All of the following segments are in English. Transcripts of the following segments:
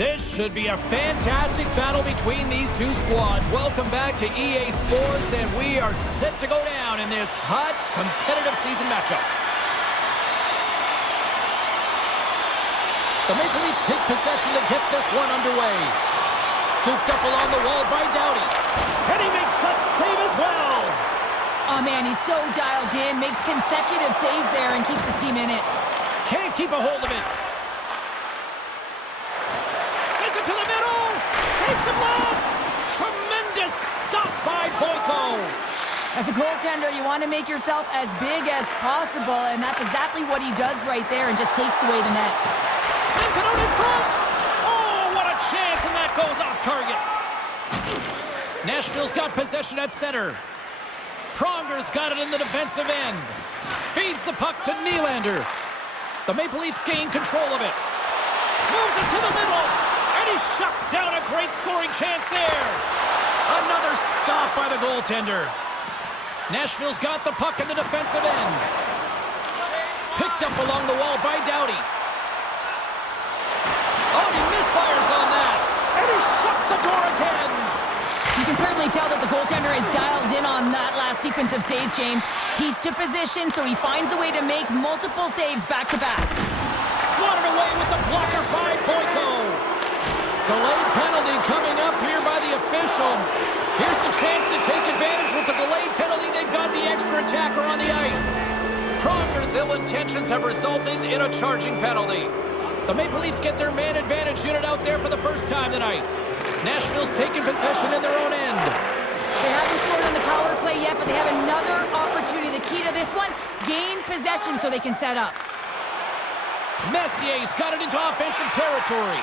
This should be a fantastic battle between these two squads. Welcome back to EA Sports, and we are set to go down in this hot, competitive season matchup. The Maple Leafs take possession to get this one underway. Scooped up along the wall by Doughty. And he makes that save as well. Oh, man, he's so dialed in. Makes consecutive saves there and keeps his team in it. Can't keep a hold of it. Sends it to the middle. Takes him last. Tremendous stop by Boyko. As a goaltender, you want to make yourself as big as possible, and that's exactly what he does right there and just takes away the net. Sends it out in front. Oh, what a chance, and that goes off target. Nashville's got possession at center. Pronger's got it in the defensive end. Feeds the puck to Nylander. The Maple Leafs gain control of it. Moves it to the middle. And he shuts down a great scoring chance there. Another stop by the goaltender. Nashville's got the puck in the defensive end. Picked up along the wall by Doughty. Oh, he misfires on that. And he shuts the door again. You can certainly tell that the goaltender is dialed in on that last sequence of saves, James. He's to position, so he finds a way to make multiple saves back-to-back. Swatted away with the blocker by Boyko. Delayed penalty coming up here by the official. Here's a chance to take advantage with the delayed penalty. They've got the extra attacker on the ice. Pronger's ill intentions have resulted in a charging penalty. The Maple Leafs get their man advantage unit out there for the first time tonight. Nashville's taking possession in their own end. They haven't scored on the power play yet, but they have another opportunity. The key to this one, gain possession so they can set up. Messier's got it into offensive territory.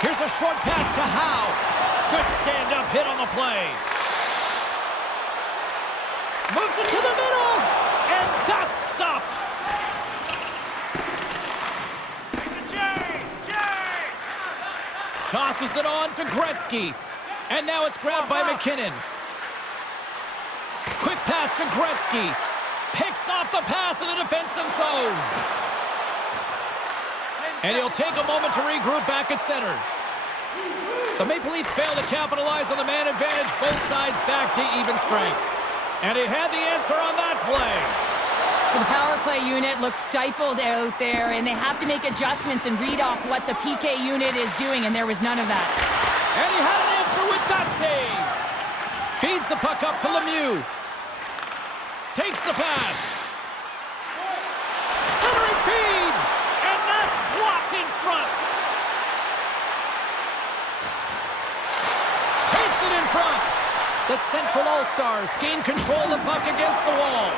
Here's a short pass to Howe. Good stand-up hit on the play. Moves it to the middle, and that's stopped. Tosses it on to Gretzky. And now it's grabbed by McKinnon. Quick pass to Gretzky. Picks off the pass in the defensive zone. And he'll take a moment to regroup back at center. The Maple Leafs fail to capitalize on the man advantage. Both sides back to even strength. And he had the answer on that play. The power play unit looks stifled out there, and they have to make adjustments and read off what the PK unit is doing, and there was none of that. And he had an answer with that save. Feeds the puck up to Lemieux. Takes the pass. Centering feed, and that's blocked in front. Takes it in front. The Central All-Stars gain control of the puck against the wall.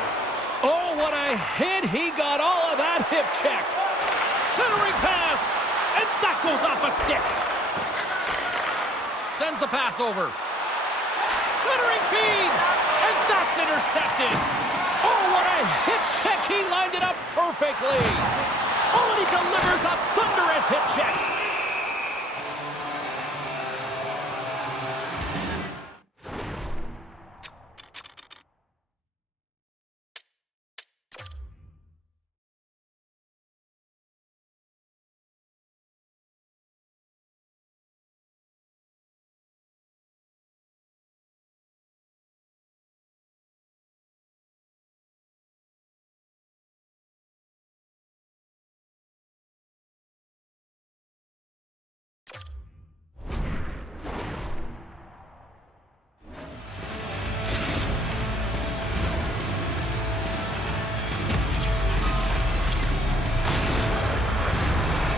Oh, what a hit. He got all of that hip check. Centering pass, and that goes off a stick. Sends the pass over. Centering feed, and that's intercepted. Oh, what a hip check. He lined it up perfectly. Oh, and he delivers a thunderous hip check.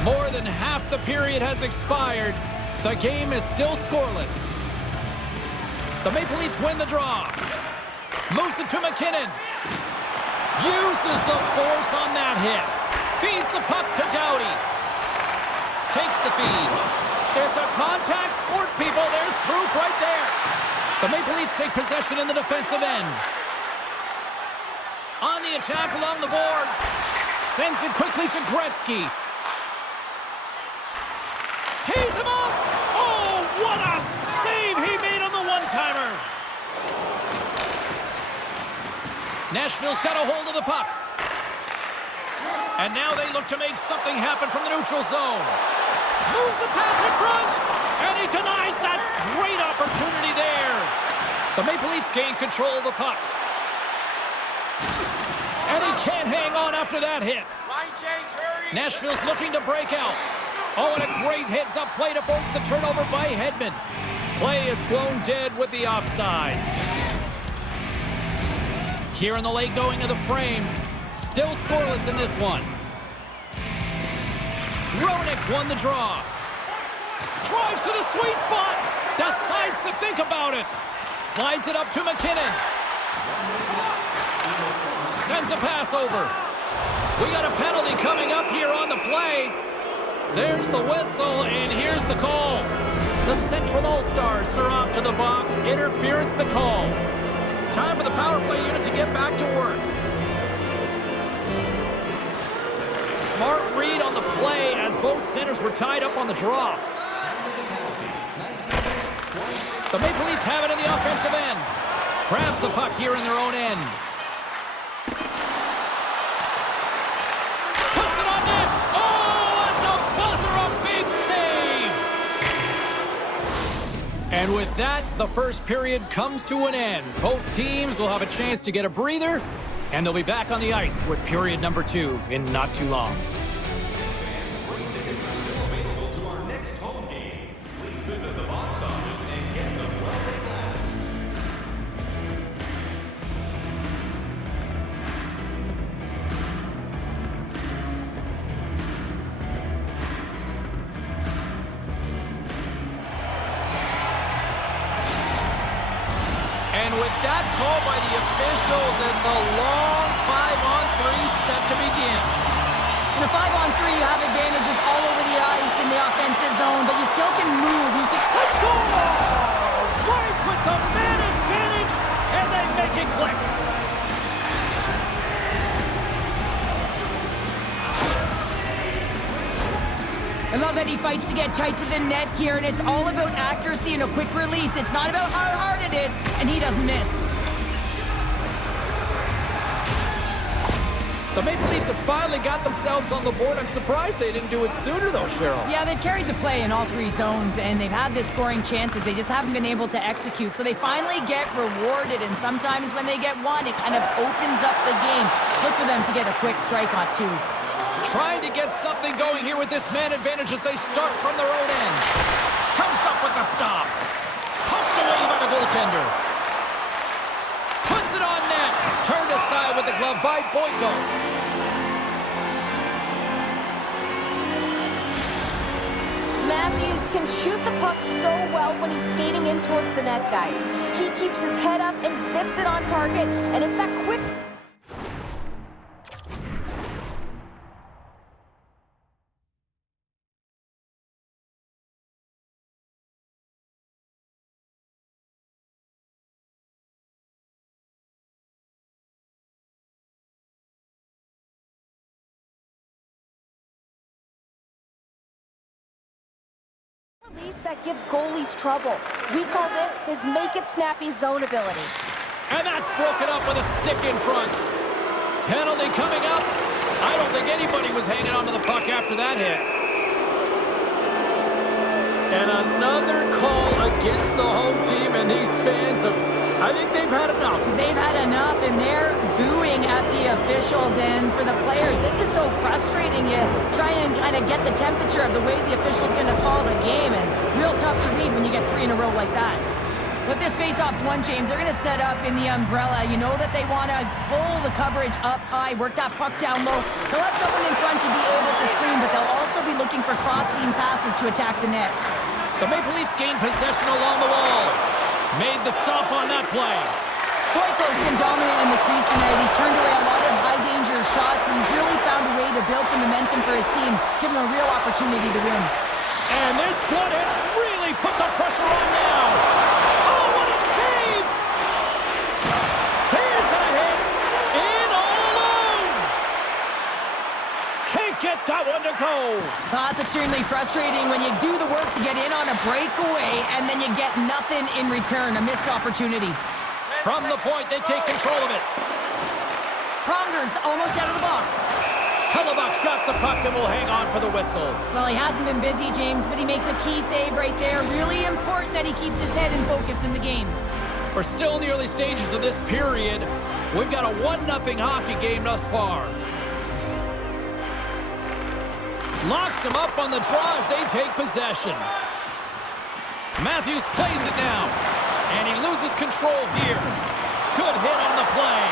More than half the period has expired. The game is still scoreless. The Maple Leafs win the draw. Moves it to McKinnon. Uses the force on that hit. Feeds the puck to Doughty. Takes the feed. It's a contact sport, people. There's proof right there. The Maple Leafs take possession in the defensive end. On the attack along the boards. Sends it quickly to Gretzky. Tees him up! Oh, what a save he made on the one-timer! Nashville's got a hold of the puck. And now they look to make something happen from the neutral zone. Moves the pass in front. And he denies that great opportunity there. The Maple Leafs gain control of the puck. And he can't hang on after that hit. Line change, hurry. Nashville's looking to break out. Oh, and a great heads-up play to force the turnover by Hedman. Play is blown dead with the offside. Here in the late going of the frame. Still scoreless in this one. Roenick's won the draw. Drives to the sweet spot. Decides to think about it. Slides it up to McKinnon. Sends a pass over. We got a penalty coming up here on the play. There's the whistle, and here's the call. The Central All-Stars are off to the box. Interference the call. Time for the power play unit to get back to work. Smart read on the play as both centers were tied up on the draw. The Maple Leafs have it in the offensive end. Grabs the puck here in their own end. Puts it on net. Oh, at the buzzer, a big save. And with that, the first period comes to an end. Both teams will have a chance to get a breather, and they'll be back on the ice with period number 2 in not too long. And with that call by the officials, it's a long 5-on-3 set to begin. In a 5-on-3, you have advantages all over the ice in the offensive zone, but you still can move. You can... Let's go! Right with the man advantage, and they make it click. I love that he fights to get tight to the net here, and it's all about accuracy and a quick release. It's not about how hard it is, and he doesn't miss. The Maple Leafs have finally got themselves on the board. I'm surprised they didn't do it sooner, though, Cheryl. Yeah, they've carried the play in all 3 zones, and they've had the scoring chances. They just haven't been able to execute, so they finally get rewarded, and sometimes when they get one, it kind of opens up the game. Look for them to get a quick strike on 2. Trying to get something going here with this man advantage as they start from their own end. Comes up with the stop. Pumped away by the goaltender. Puts it on net. Turned aside with the glove by Boyko. Matthews can shoot the puck so well when he's skating in towards the net, guys. He keeps his head up and zips it on target, and it's that quick... release that gives goalies trouble. We call this his make-it-snappy zone ability. And that's broken up with a stick in front. Penalty coming up. I don't think anybody was hanging on to the puck after that hit. And another call against the home team, and these fans have, I think they've had enough. They've had enough, and they're booing at the officials. And for the players, this is so frustrating. You try and kind of get the temperature of the way the official's going to call the game, and real tough to read when you get 3 in a row like that. With this face-off's won, James, they're going to set up in the umbrella. You know that they want to pull the coverage up high, work that puck down low. They'll have someone in front to be able to screen, but they'll also be looking for cross-seam passes to attack the net. The Maple Leafs gain possession along the wall. Made the stop on that play. Boyko's been dominant in the crease tonight. He's turned away a lot of high-danger shots, and he's really found a way to build some momentum for his team, give him a real opportunity to win. And this squad has really put the pressure on now. Oh, what a save! Here's a hit. In all alone. Can't get that one to go. That's extremely frustrating when you do the work to get in on a breakaway, and then you get nothing in return, a missed opportunity. From the point, they take control of it. Pronger's almost out of the box. Hellebuck's got the puck and will hang on for the whistle. Well, he hasn't been busy, James, but he makes a key save right there. Really important that he keeps his head in focus in the game. We're still in the early stages of this period. We've got a 1-0 hockey game thus far. Locks him up on the draw as they take possession. Matthews plays it now, and he loses control here. Good hit on the play.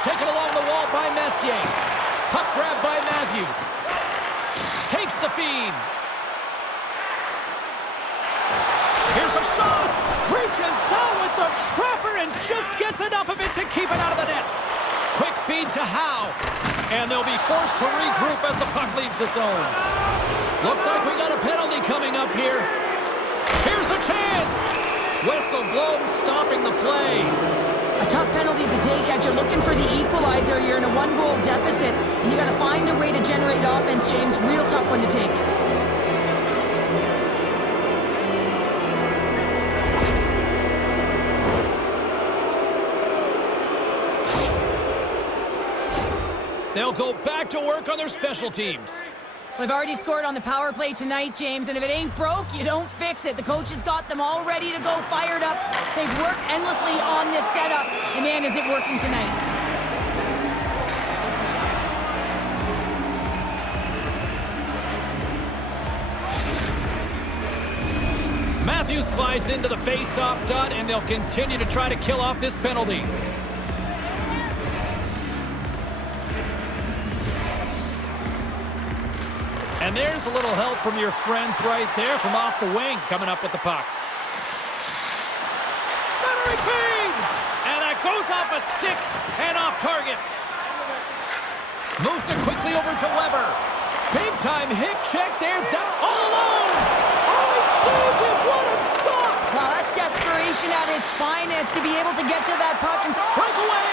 Taken along the wall by Messier. Puck grab by Matthews. Takes the feed. Here's a shot. Reaches out with the trapper and just gets enough of it to keep it out of the net. Quick feed to Howe. And they'll be forced to regroup as the puck leaves the zone. Looks like we got a penalty coming up here. Here's a chance. Whistle blown, stopping the play. A tough penalty to take as you're looking for the equalizer. You're in a 1-goal deficit, and you got to find a way to generate offense, James. Real tough one to take. They'll go back to work on their special teams. They've already scored on the power play tonight, James, and if it ain't broke, you don't fix it. The coach has got them all ready to go, fired up. They've worked endlessly on this setup, and man, is it working tonight. Matthews slides into the face-off dot, and they'll continue to try to kill off this penalty. And there's a little help from your friends right there from off the wing, coming up with the puck. Centering feed! And that goes off a stick and off target. Moves it quickly over to Weber. Big time hit check there, down all alone! Oh, he saved it! What a stop! Well, that's desperation at its finest to be able to get to that puck and breakaway!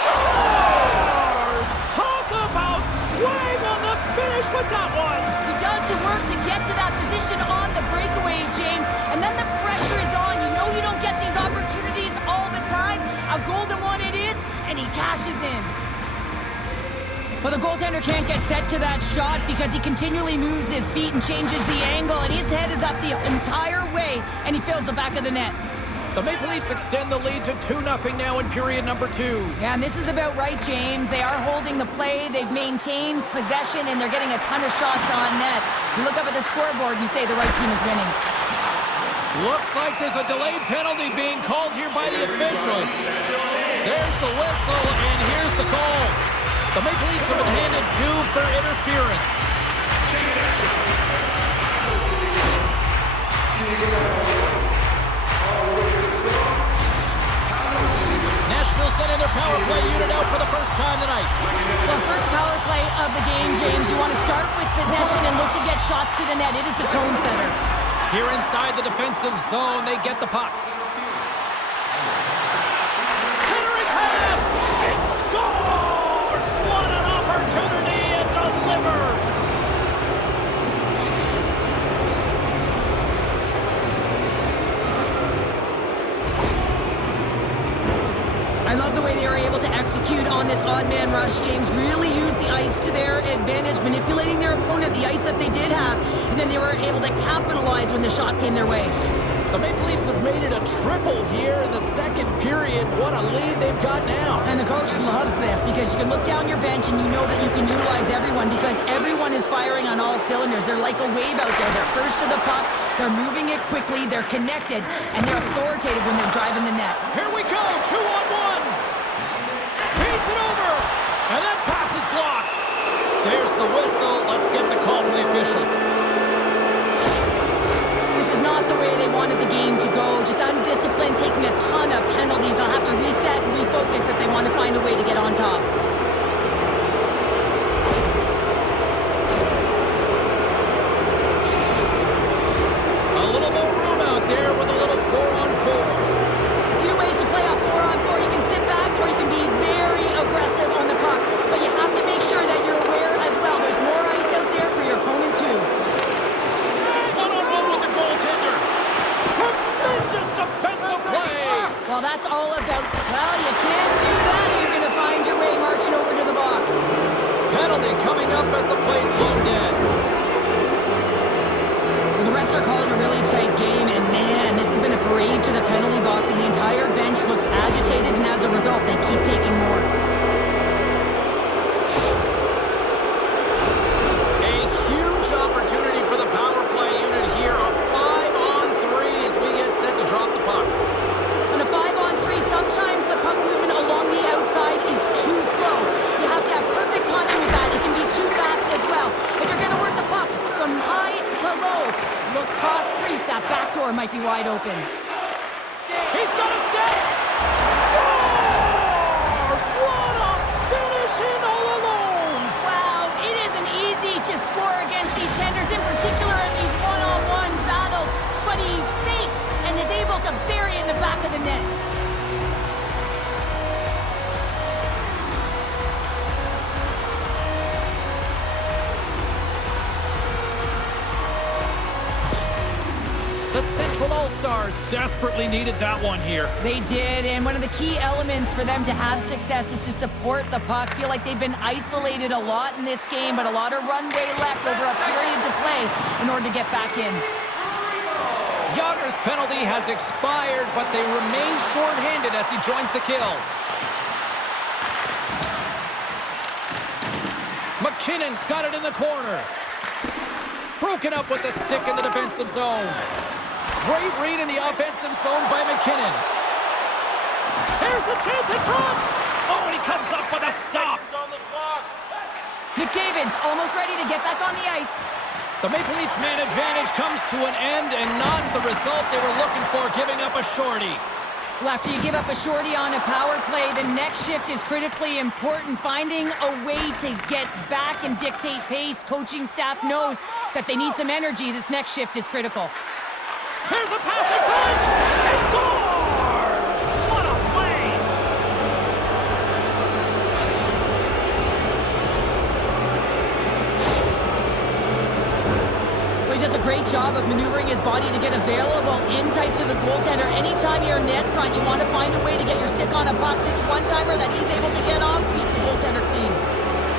Scores! Talk about swag on the finish with that one! He does the work to get to that position on the breakaway, James, and then the pressure is on. You know you don't get these opportunities all the time. A golden one it is, and he cashes in. Well, the goaltender can't get set to that shot because he continually moves his feet and changes the angle, and his head is up the entire way, and he fills the back of the net. The Maple Leafs extend the lead to 2-0 now in period number 2. Yeah, and this is about right, James. They are holding the play, they've maintained possession, and they're getting a ton of shots on net. You look up at the scoreboard and you say the right team is winning. Looks like there's a delayed penalty being called here by the officials. There's the whistle, and here's the call. The Maple Leafs have been handed 2 for interference. Nashville sending their power play unit out for the first time tonight. Well, first power play of the game, James. You want to start with possession and look to get shots to the net. It is the tone setter. Here inside the defensive zone, they get the puck. Centering pass! It scores! What an opportunity! It delivers! I love the way they were able to execute on this odd man rush, James. Really used the ice to their advantage, manipulating their opponent, the ice that they did have, and then they were able to capitalize when the shot came their way. The Maple Leafs have made it a triple here in the second period. What a lead they've got now. And the coach loves this because you can look down your bench and you know that you can utilize everyone because everyone is firing on all cylinders. They're like a wave out there. They're first to the puck, they're moving it quickly, they're connected, and they're authoritative when they're driving the net. Here we go, 2-on-1. Feeds it over, and that pass is blocked. There's the whistle. Let's get the call from the officials. This is not the way they wanted the game to go. Just undisciplined, taking a ton of penalties. They'll have to reset and refocus if they want to find a way to get on top. A little more room out there with a little 4-on-4. A few ways to play off 4-on-4. You can sit back or you can be very aggressive on the puck. But you have to make sure that you're aware as well. There's more ice out there for your opponent too. Goaltender. Tremendous defensive play. Well, that's all about, well, you can't do that or you're going to find your way coming up as the play's blown dead. Well, the refs are calling a really tight game, and man, this has been a parade to the penalty box, and the entire bench looks agitated, and as a result, they keep taking more. A huge opportunity for the power play unit here. A 5-on-3 as we get set to drop the puck. On a 5-on-3, sometimes the puck movement along the outside is too slow. You have to have perfect timing with that. It can be too fast as well. If you're going to work the puck from high to low, look cross crease. That back door might be wide open. He's got a step. Scores! What a finish in all alone. Wow, it isn't easy to score against these tenders, in particular in these one-on-one battles. But he fakes and is able to bury it in the back of the net. The Central All-Stars desperately needed that one here. They did, and one of the key elements for them to have success is to support the puck. Feel like they've been isolated a lot in this game, but a lot of runway left over a period to play in order to get back in. Yager's penalty has expired, but they remain shorthanded as he joins the kill. McKinnon's got it in the corner. Broken up with the stick in the defensive zone. Great read in the offensive zone by McKinnon. Here's a chance in front. Oh, and he comes up with a stop. McDavid's almost ready to get back on the ice. The Maple Leafs man advantage comes to an end and not the result they were looking for, giving up a shorty. Well, after you give up a shorty on a power play, the next shift is critically important. Finding a way to get back and dictate pace. Coaching staff knows that they need some energy. This next shift is critical. Here's a pass in front. He scores! What a play! Well, he does a great job of maneuvering his body to get available in tight to the goaltender. Anytime you're net front, you want to find a way to get your stick on a puck. This one-timer that he's able to get off beats the goaltender clean.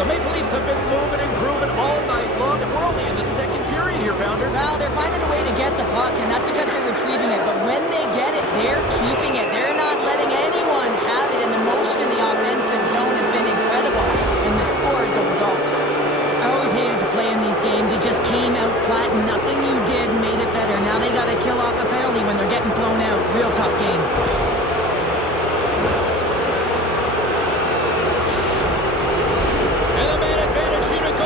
The Maple Leafs have been moving and grooving all night long, and we're only in the second period here, Pounder. Well, they're finding a way to get the puck, and that's because they're retrieving it. But when they get it, they're keeping it. They're not letting anyone have it, and the motion in the offensive zone has been incredible, and the score is a result. I always hated to play in these games. It just came out flat, and nothing you did made it better. Now they got to kill off a penalty when they're getting blown out. Real tough game.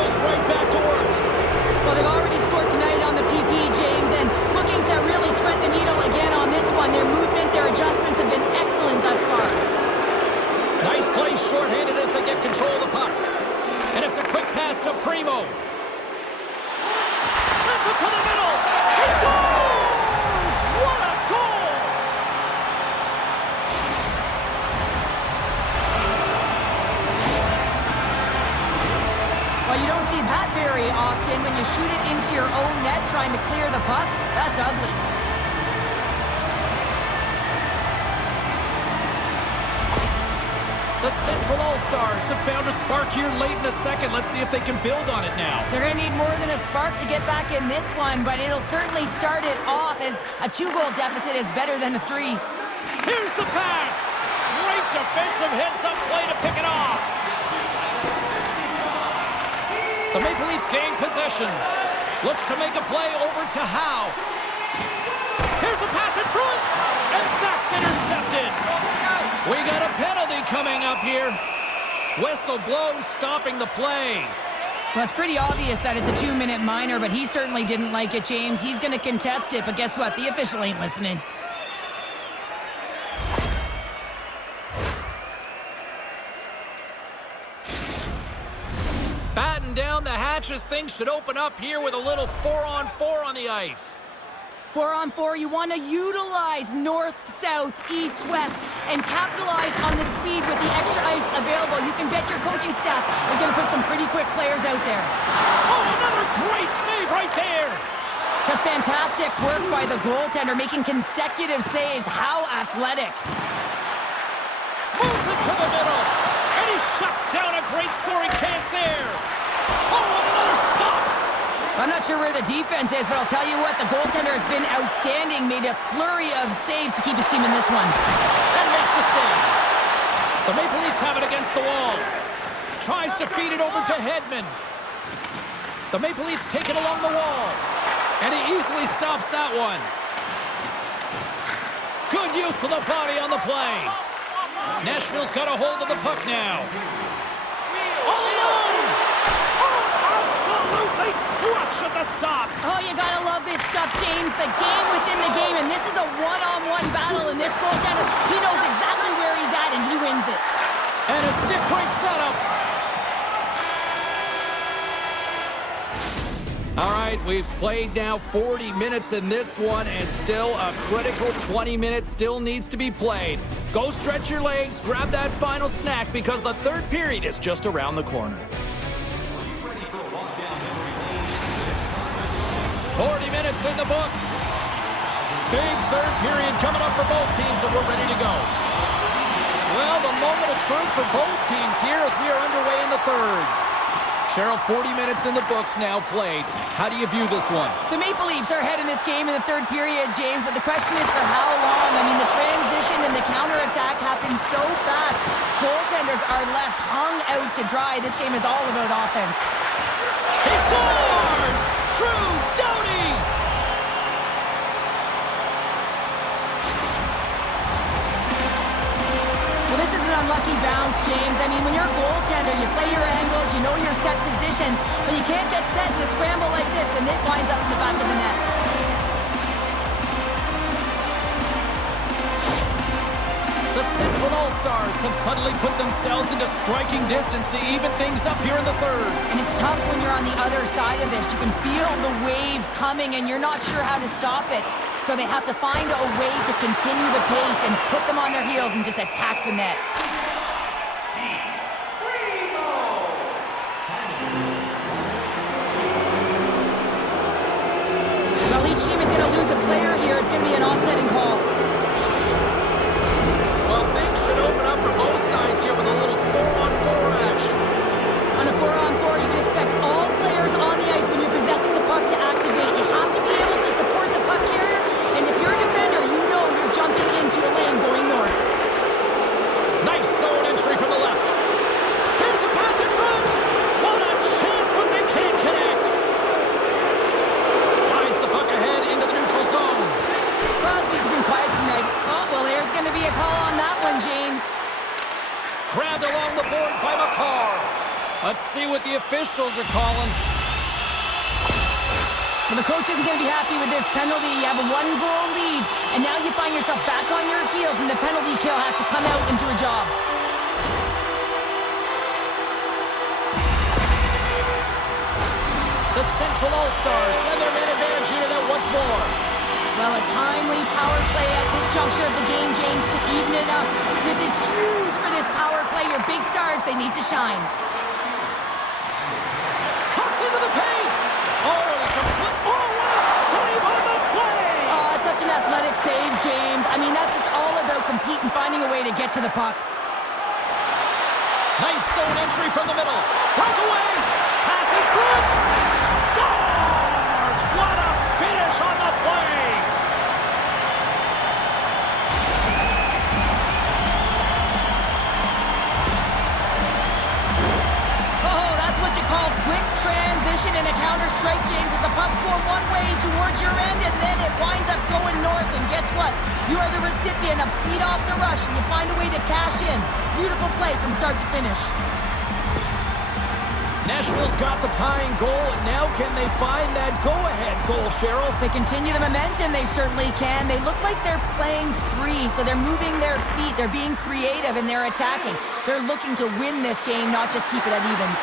Right back to work. Well, they've already scored tonight on the PP, James, and looking to really thread the needle again on this one. Their movement, their adjustments have been excellent thus far. Nice play shorthanded as they get control of the puck. And it's a quick pass to Primo. Sends it to the middle. He scores! What a goal! Well, you don't see that very often when you shoot it into your own net trying to clear the puck. That's ugly. The Central All-Stars have found a spark here late in the second. Let's see if they can build on it now. They're going to need more than a spark to get back in this one, but it'll certainly start it off as a 2-goal deficit is better than a 3. Here's the pass. Great defensive heads-up play to pick it off. The Maple Leafs gain possession. Looks to make a play over to Howe. Here's a pass in front, and that's intercepted. We got a penalty coming up here. Whistle blown, stopping the play. Well, it's pretty obvious that it's a 2-minute minor, but he certainly didn't like it, James. He's going to contest it, but guess what? The official ain't listening. Batten down the hatches. Things should open up here with a little 4-on-4 on the ice. 4-on-4, you want to utilize north, south, east, west, and capitalize on the speed with the extra ice available. You can bet your coaching staff is going to put some pretty quick players out there. Oh, another great save right there. Just fantastic work by the goaltender, making consecutive saves. How athletic. Moves it to the middle, and he shuts down a great scoring chance there. I'm not sure where the defense is, but I'll tell you what, the goaltender has been outstanding. Made a flurry of saves to keep his team in this one. And makes the save. The Maple Leafs have it against the wall. Tries to feed it over to Hedman. The Maple Leafs take it along the wall. And he easily stops that one. Good use of the body on the play. Nashville's got a hold of the puck now. All alone! Oh, absolutely crutch at the stop. Oh, you gotta love this stuff, James. The game within the game, and this is a one-on-one battle, and this goaltender, he knows exactly where he's at, and he wins it. And a stick break setup. All right, we've played now 40 minutes in this one, and still a critical 20 minutes still needs to be played. Go stretch your legs, grab that final snack, because the third period is just around the corner. 40 minutes in the books. Big third period coming up for both teams, and we're ready to go. Well, the moment of truth for both teams here as we are underway in the third. Cheryl, 40 minutes in the books now played. How do you view this one? The Maple Leafs are ahead in this game in the third period, James, but the question is for how long? I mean, the transition and the counterattack happen so fast. Goaltenders are left hung out to dry. This game is all about offense. He scores! Drew Doughty! Well, this is an unlucky bounce, James. I mean, when you're a goaltender, you play your angles, you know your set positions, but you can't get set in a scramble like this, and it winds up in the back of the net. The Central All-Stars have suddenly put themselves into striking distance to even things up here in the third. And it's tough when you're on the other side of this. You can feel the wave coming, and you're not sure how to stop it. So they have to find a way to continue the pace and put them on their heels and just attack the net. Well, each team is going to lose a player here. It's going to be an offsetting call. Well, things should open up for both sides here with a little 4-on-4 action. On a 4-on-4, you can expect all players on the ice when you're possessing the puck to activate. You have to be able to support the puck carrier, and if you're a defender, you know you're jumping into a lane going north. Nice zone entry from the left. Here's a pass in front. What a chance, but they can't connect. Slides the puck ahead into the neutral zone. Crosby's been quiet tonight. Oh, well, there's going to be a call on that one, James. Grabbed along the board by McCarr. Let's see what the officials are calling. Well, the coach isn't going to be happy with this penalty. You have a 1-goal lead, and now you find yourself back on your heels, and the penalty kill has to come out and do a job. The Central All-Stars send their man advantage unit out once more. Well, a timely power play at this juncture of the game, James, to even it up. This is huge for this power play. Your big stars, they need to shine. Cuts into the paint. Oh, and a complete... Oh, what a save on the play! Oh, it's such an athletic save, James. I mean, that's just all about competing, finding a way to get to the puck. Nice zone entry from the middle. Breakaway. Pass in front. Scores! What a finish on the play! Oh, that's what you call quick transition in a counter-strike, James, as the puck's going one way towards your end, and then it winds up going north, and guess what? You are the recipient of speed off the rush, and you find a way to cash in. Beautiful play from start to finish. Nashville's got the tying goal, and now can they find that go-ahead goal, Cheryl? They continue the momentum, they certainly can. They look like they're playing free, so they're moving their feet, they're being creative, and they're attacking. They're looking to win this game, not just keep it at evens.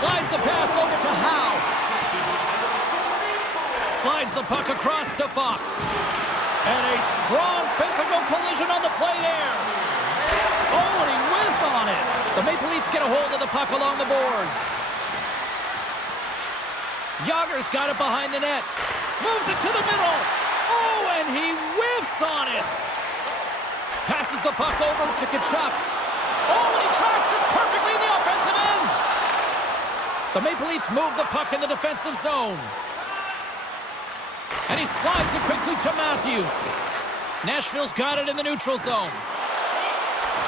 Slides the pass over to Howe. Slides the puck across to Fox. And a strong physical collision on the play there. Oh, and he whiffs on it. The Maple Leafs get a hold of the puck along the boards. Yager's got it behind the net. Moves it to the middle. Oh, and he whiffs on it. Passes the puck over to Tkachuk. Oh, and he tracks it perfectly in the offensive end. The Maple Leafs move the puck in the defensive zone. And he slides it quickly to Matthews. Nashville's got it in the neutral zone.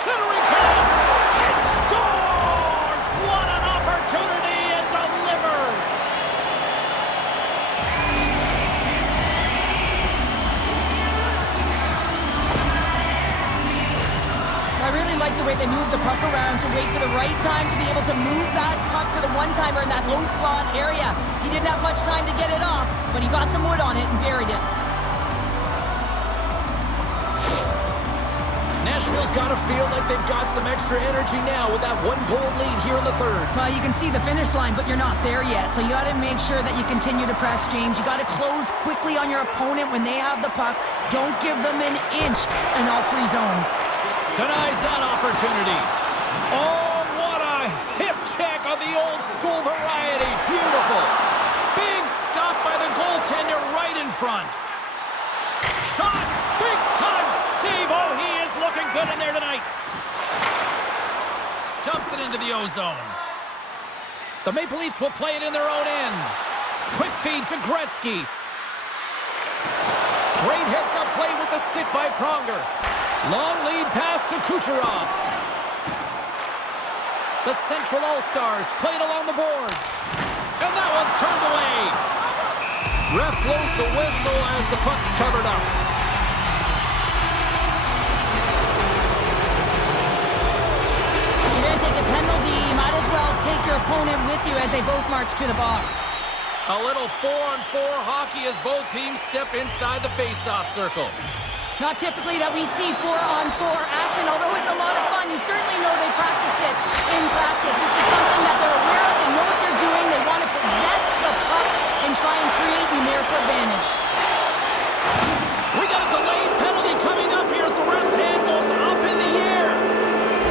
Centering pass. It scores! What an opportunity! It delivers! I really like the way they move the puck around to wait for the right time to be able to move that puck for the one-timer in that low slot area. He didn't have much time to get it off, but he got some wood on it and buried it. Nashville's got to feel like they've got some extra energy now with that one-goal lead here in the third. Well, you can see the finish line, but you're not there yet. So you got to make sure that you continue to press, James. You got to close quickly on your opponent when they have the puck. Don't give them an inch in all three zones. Denies that opportunity. Oh, what a hip check of the old school variety. Beautiful. Big stop by the goaltender right in front. Shot. Big time save. Oh, he is looking good in there tonight. Dumps it into the O-zone. The Maple Leafs will play it in their own end. Quick feed to Gretzky. Great heads-up play with the stick by Pronger. Long lead pass to Kucherov. The Central All-Stars played along the boards. And that one's turned away. Ref blows the whistle as the puck's covered up. You're going to take a penalty. You might as well take your opponent with you as they both march to the box. A little 4-on-4 hockey as both teams step inside the face-off circle. Not typically that we see 4-on-4 action, although it's a lot of fun. You certainly know they practice it in practice. This is something that they're aware of. They know what they're doing. They want to possess the puck and try and create numerical advantage. We got a delayed penalty coming up here as the ref's hand goes up in the air.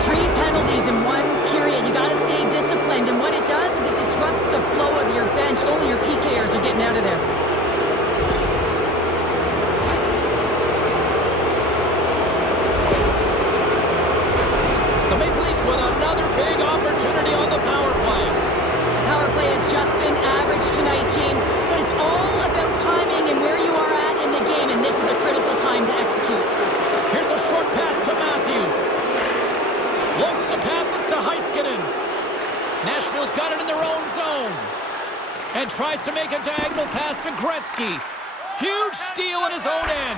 3 penalties in 1 period. You got to stay disciplined, and what it does is it disrupts the flow of your bench. Only your PKers are getting out of there. With another big opportunity on the power play. Power play has just been average tonight, James, but it's all about timing and where you are at in the game, and this is a critical time to execute. Here's a short pass to Matthews. Looks to pass it to Heiskanen. Nashville's got it in their own zone. And tries to make a diagonal pass to Gretzky. Huge steal at his own end.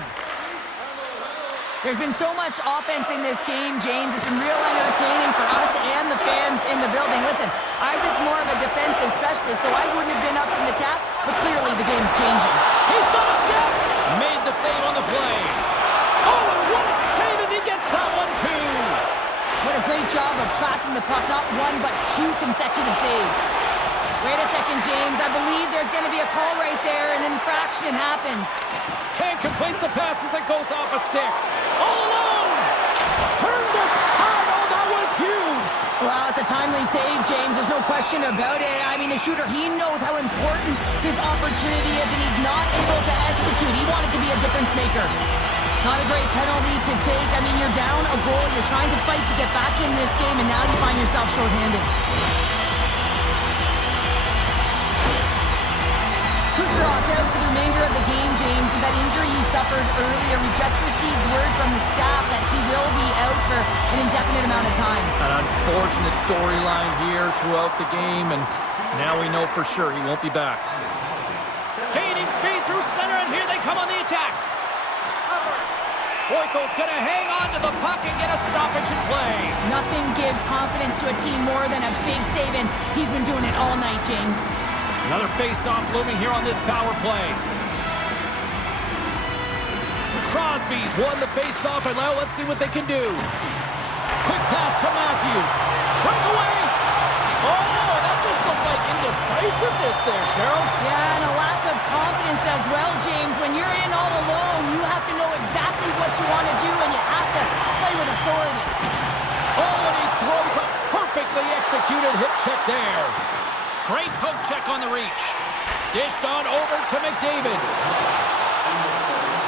There's been so much offense in this game, James. It's been real entertaining for us and the fans in the building. Listen, I was more of a defensive specialist, so I wouldn't have been up in the tap, but clearly the game's changing. He's got a step. Made the save on the play. Oh, and what a save as he gets that one, too. What a great job of tracking the puck. Not 1, but 2 consecutive saves. Wait a second, James. I believe there's going to be a call right there. An infraction happens. Can't complete the pass as it goes off a stick. All alone! Turned aside! Oh, that was huge! Well, it's a timely save, James. There's no question about it. I mean, the shooter, he knows how important this opportunity is, and he's not able to execute. He wanted to be a difference maker. Not a great penalty to take. I mean, you're down a goal. You're trying to fight to get back in this game, and now you find yourself shorthanded. Kucherov's out for the remainder of the game, James, with that injury he suffered earlier. We just received word from the staff that he will be out for an indefinite amount of time. An unfortunate storyline here throughout the game, and now we know for sure he won't be back. Gaining speed through center, and here they come on the attack. Boyko's going to hang on to the puck and get a stoppage in play. Nothing gives confidence to a team more than a big save, and he's been doing it all night, James. Another face-off looming here on this power play. Crosby's won the face-off, and now let's see what they can do. Quick pass to Matthews. Breakaway! Oh, that just looked like indecisiveness there, Cheryl. Yeah, and a lack of confidence as well, James. When you're in all alone, you have to know exactly what you want to do, and you have to play with authority. Oh, and he throws a perfectly executed hip check there. Great poke check on the reach. Dished on over to McDavid.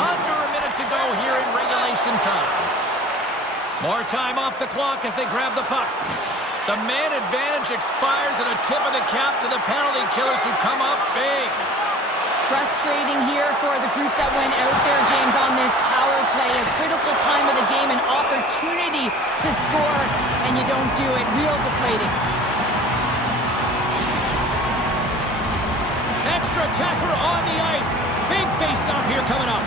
Under a minute to go here in regulation time. More time off the clock as they grab the puck. The man advantage expires, and a tip of the cap to the penalty killers who come up big. Frustrating here for the group that went out there, James, on this power play. A critical time of the game, an opportunity to score, and you don't do it. Real deflating. Extra attacker on the ice. Big face-off here coming up.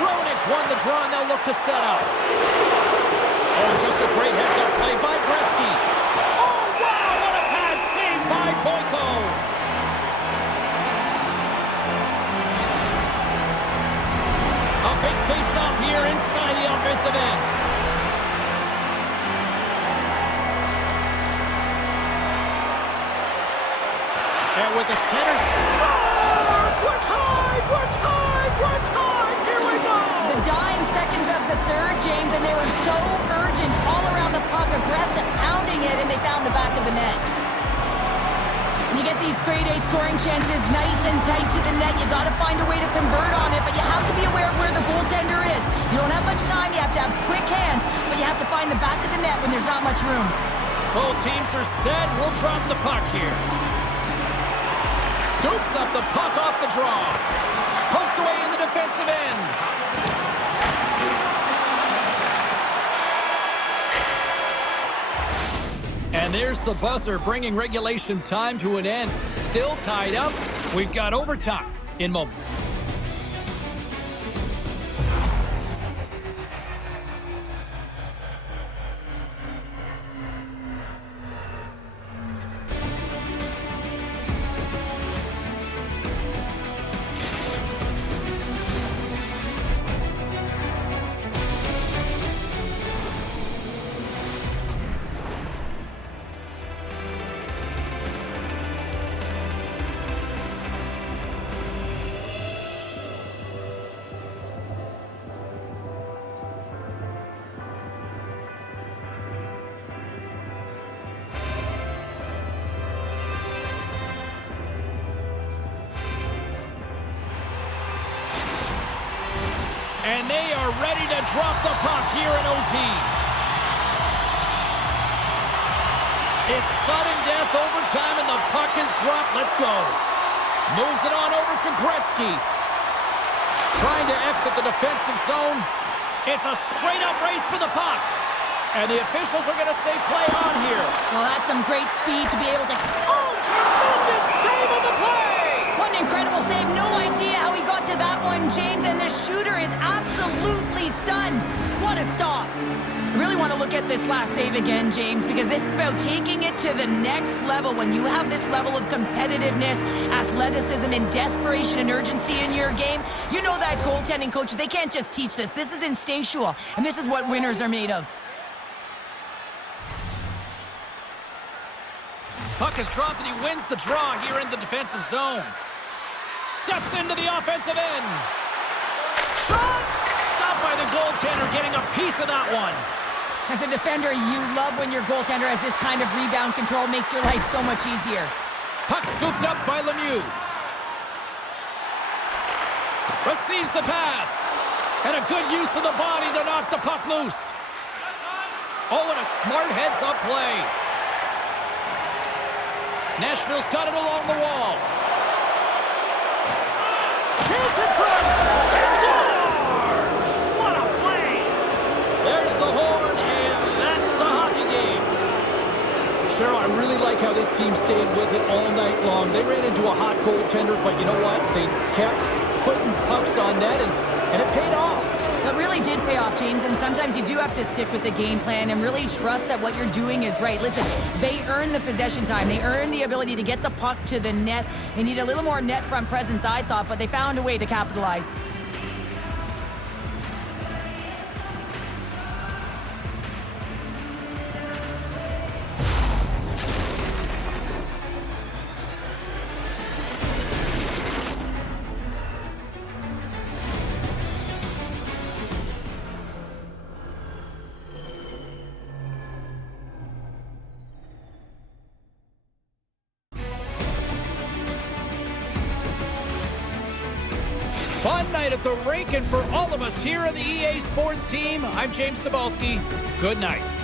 Roenick's won the draw, and they'll look to set up. Oh, just a great heads-up play by Gretzky. Oh, wow, what a pad save by Boyko. A big face-off here inside the offensive end. And with the centers, scores! We're tied! We're tied! We're tied! Here we go! The dying seconds of the third, James, and they were so urgent all around the puck, aggressive, pounding it, and they found the back of the net. When you get these grade A scoring chances nice and tight to the net, you got to find a way to convert on it, but you have to be aware of where the goaltender is. You don't have much time, you have to have quick hands, but you have to find the back of the net when there's not much room. Both teams are set. We'll drop the puck here. Scoops up the puck off the draw. Poked away in the defensive end. And there's the buzzer, bringing regulation time to an end. Still tied up. We've got overtime in moments. And they are ready to drop the puck here in OT. It's sudden death overtime, and the puck is dropped. Let's go. Moves it on over to Gretzky. Trying to exit the defensive zone. It's a straight-up race for the puck. And the officials are going to say play on here. Well, that's some great speed to be able to... Oh, tremendous save on the play! What an incredible save. No idea how he got to that one, James, and the shooter is absolutely stunned. What a stop. I really want to look at this last save again, James, because this is about taking it to the next level. When you have this level of competitiveness, athleticism, and desperation and urgency in your game, you know that goaltending coaches, they can't just teach this. This is instinctual, and this is what winners are made of. Puck is dropped, and he wins the draw here in the defensive zone. Steps into the offensive end. Shot! Stopped by the goaltender, getting a piece of that one. As a defender, you love when your goaltender has this kind of rebound control. Makes your life so much easier. Puck scooped up by Lemieux. Receives the pass. And a good use of the body to knock the puck loose. Oh, and a smart heads-up play. Nashville's got it along the wall. Chance in front. He scores! What a play! There's the horn, and that's the hockey game. Cheryl, I really like how this team stayed with it all night long. They ran into a hot goaltender, but you know what? They kept putting pucks on net, and it paid off. It really did pay off, James, and sometimes you do have to stick with the game plan and really trust that what you're doing is right. Listen, they earn the possession time. They earn the ability to get the puck to the net. They need a little more net front presence, I thought, but they found a way to capitalize. fun night at the rink, and for all of us here on the EA Sports team, I'm James Cebulski. Good night.